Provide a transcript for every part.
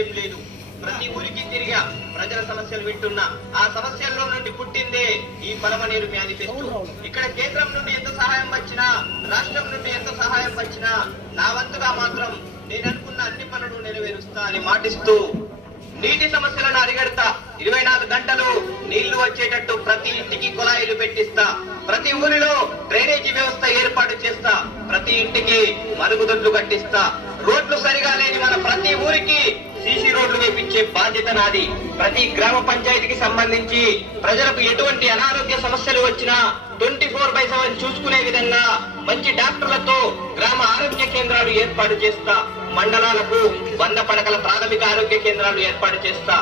ఏం లేదు. ప్రతి ఊరికి తిరిగా ప్రజల సమస్యలు వింటున్నా. ఆ సమస్యల్లో నుండి పుట్టిందే ఈ పలమనేరు మేనిఫెస్టో. ఇక్కడ కేంద్రం నుండి ఎంత సహాయం వచ్చినా, రాష్ట్రం నుండి ఎంత సహాయం వచ్చినా నా వంతుగా మాత్రం నేను అనుకున్న అన్ని పనులు నెరవేరుస్తా అని మాటిస్తూ నీటి సమస్యలను అరిగడతా. 24 గంటలు నీళ్లు వచ్చేటట్టు ప్రతి ఇంటికి కుళాయిలు పెట్టిస్తా. ప్రతి ఊరిలో డ్రైనేజీ వ్యవస్థ ఏర్పాటు చేస్తా. ప్రతి ఇంటికి మరుగుదొడ్లు కట్టిస్తా. రోడ్లు సరిగా లేని మన ప్రతి ఊరికి సీసీ రోడ్లు వేపించే బాధ్యత నాది. ప్రతి గ్రామ పంచాయతీకి సంబంధించి ప్రజలకు ఎటువంటి అనారోగ్య సమస్యలు వచ్చినా 24/7 చూసుకునే విధంగా మంచి డాక్టర్లతో గ్రామ ఆరోగ్య కేంద్రాలు ఏర్పాటు చేస్తా. మండలాలకు 100 పడకల ప్రాథమిక ఆరోగ్య కేంద్రాలు ఏర్పాటు చేస్తా.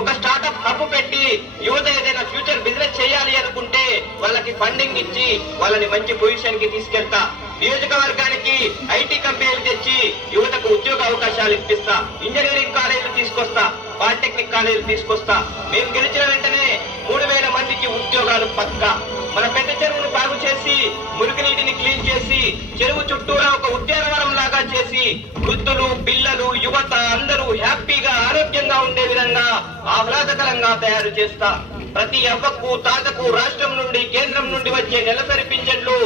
ఒక స్టార్టప్ హబ్ పెట్టి యువత ఏదైనా ఫ్యూచర్ బిజినెస్ చేయాలి అనుకుంటే వాళ్ళకి ఫండింగ్ ఇచ్చి వాళ్ళని మంచి పొజిషన్ కి తీసుకెళ్తా. నియోజకవర్గానికి ఐటీ కంపెనీలు తెచ్చి యువతకు ఉద్యోగ అవకాశాలు ఇప్పిస్తా. ఇంజనీరింగ్ కాలేజీలు తీసుకొస్తా. పాలిటెక్నిక్ కాలేజీలు తీసుకొస్తా. మేము గెలిచిన వెంటనే 3000 మందికి ఉద్యోగాలు పక్కా. మన పెద్ద చెరువును బాగు చేసి మురికి నీటిని క్లీన్ చేసి చెరువు చుట్టూరా ఒక ఉద్యానవనం లాగా చేసి వృద్ధులు, పిల్లలు, యువత అందరూ హ్యాపీగా ఆరోగ్యంగా ఉండే విధంగా ఆహ్లాదకరంగా తయారు చేస్తా. ప్రతి అవ్వకు, తాతకు రాష్ట్రం నుండి, కేంద్రం నుండి వచ్చే నెలసరి పింఛన్లు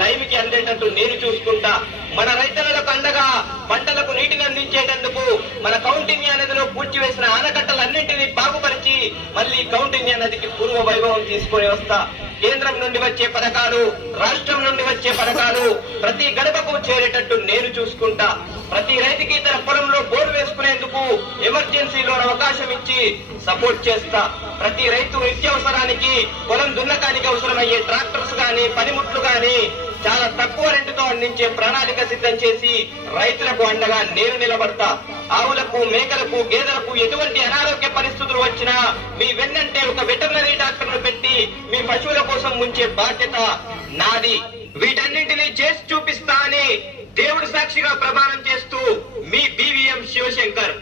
టైంకి అందేటట్టు నేను చూసుకుంటా. మన రైతులకు అండగా పంటలకు నీటిని అందించేటందుకు మన కౌంటిన్యా నదిలో పూడ్చివేసిన ఆనకట్టలన్నింటినీ బాగుపరిచి మళ్లీ కౌంటిన్యా నదికి పూర్వ వైభవం తీసుకుని వస్తా. కేంద్రం నుండి వచ్చే పథకాలు, రాష్ట్రం నుండి వచ్చే పథకాలు ప్రతి గడపకు చేరేటట్టు నేను చూసుకుంటా. ప్రతి రైతుకి తన పొలంలో బోర్ వేసుకునేందుకు ఎమర్జెన్సీలో అవకాశం ఇచ్చి సపోర్ట్ చేస్తా. ప్రతి రైతు నిత్యావసరానికి పొలం దున్నకానికి అవసరమయ్యే ట్రాక్టర్స్ గాని, పనిముట్లు గాని చాలా తక్కువ రెంటుతో అందించే ప్రణాళిక సిద్ధం చేసి రైతులకు అండగా నేను నిలబడతా. ఆవులకు, మేకలకు, గేదెలకు ఎటువంటి అనారోగ్య పరిస్థితులు వచ్చినా మీ వెన్నంటే ఒక వెటర్నరీ డాక్టర్ను పెట్టి మీ పశువుల కోసం ఉంచే బాధ్యత నాది. వీటన్నింటినీ చేసి చూపిస్తా అని దేవుడి సాక్షిగా ప్రమాణం చేస్తూ మీ BVM శివశంకర్.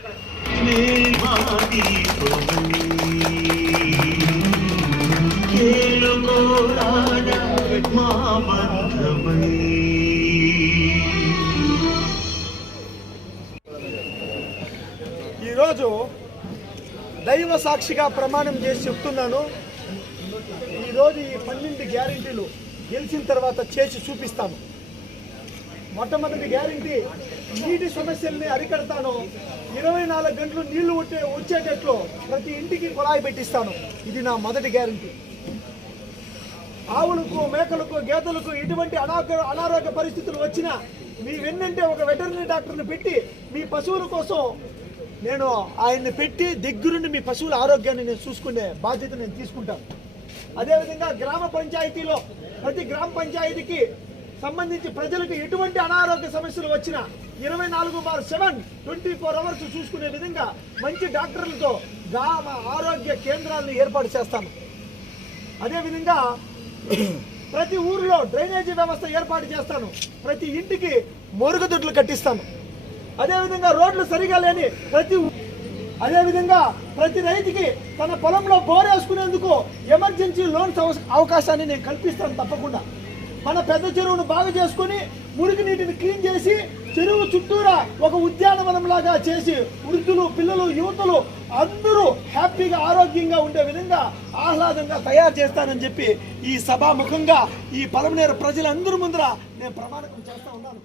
ఈరోజు దైవ సాక్షిగా ప్రమాణం చేసి చెప్తున్నాను. ఈరోజు ఈ 12 గ్యారెంటీలు గెలిచిన తర్వాత చేసి చూపిస్తాను. మొట్టమొదటి గ్యారెంటీ నీటి సమస్యల్ని అరికడతాను. 24 గంటలు నీళ్లు వచ్చేటట్లు ప్రతి ఇంటికి కుళాయి పెట్టిస్తాను. ఇది నా మొదటి గ్యారెంటీ. ఆవులకు, మేకలకు, గేదెలకు ఎటువంటి అనారోగ్య పరిస్థితులు వచ్చినా మీ వెన్నంటే ఒక వెటర్నరీ డాక్టర్ని పెట్టి మీ పశువుల కోసం నేను ఆయన్ని పెట్టి దగ్గరుండి మీ పశువుల ఆరోగ్యాన్ని నేను చూసుకునే బాధ్యత నేను తీసుకుంటాను. అదేవిధంగా గ్రామ పంచాయతీలో ప్రతి గ్రామ పంచాయతీకి సంబంధించి ప్రజలకు ఎటువంటి అనారోగ్య సమస్యలు వచ్చినా 24/7 24 అవర్స్ చూసుకునే విధంగా మంచి డాక్టర్లతో గ్రామ ఆరోగ్య కేంద్రాలను ఏర్పాటు చేస్తాను. అదేవిధంగా ప్రతి ఊరిలో డ్రైనేజీ వ్యవస్థ ఏర్పాటు చేస్తాను. ప్రతి ఇంటికి మరుగుదొడ్లు కట్టిస్తాను. అదేవిధంగా రోడ్లు సరిగా లేని అదేవిధంగా ప్రతి రైతుకి తన పొలంలో బోర్ వేసుకునేందుకు ఎమర్జెన్సీ లోన్స్ అవకాశాన్ని నేను కల్పిస్తాను తప్పకుండా. మన పెద్ద చెరువును బాగు చేసుకుని మురికి నీటిని క్లీన్ చేసి చెరువు చుట్టూరా ఒక ఉద్యానవనం లాగా చేసి వృద్ధులు, పిల్లలు, యువతలు అందరూ హ్యాపీగా ఆరోగ్యంగా ఉండే విధంగా ఆహ్లాదంగా తయారు చేస్తానని చెప్పి ఈ సభాముఖంగా ఈ పలమనేరు ప్రజలందరి ముందర నేను ప్రమాణం చేస్తా ఉన్నాను.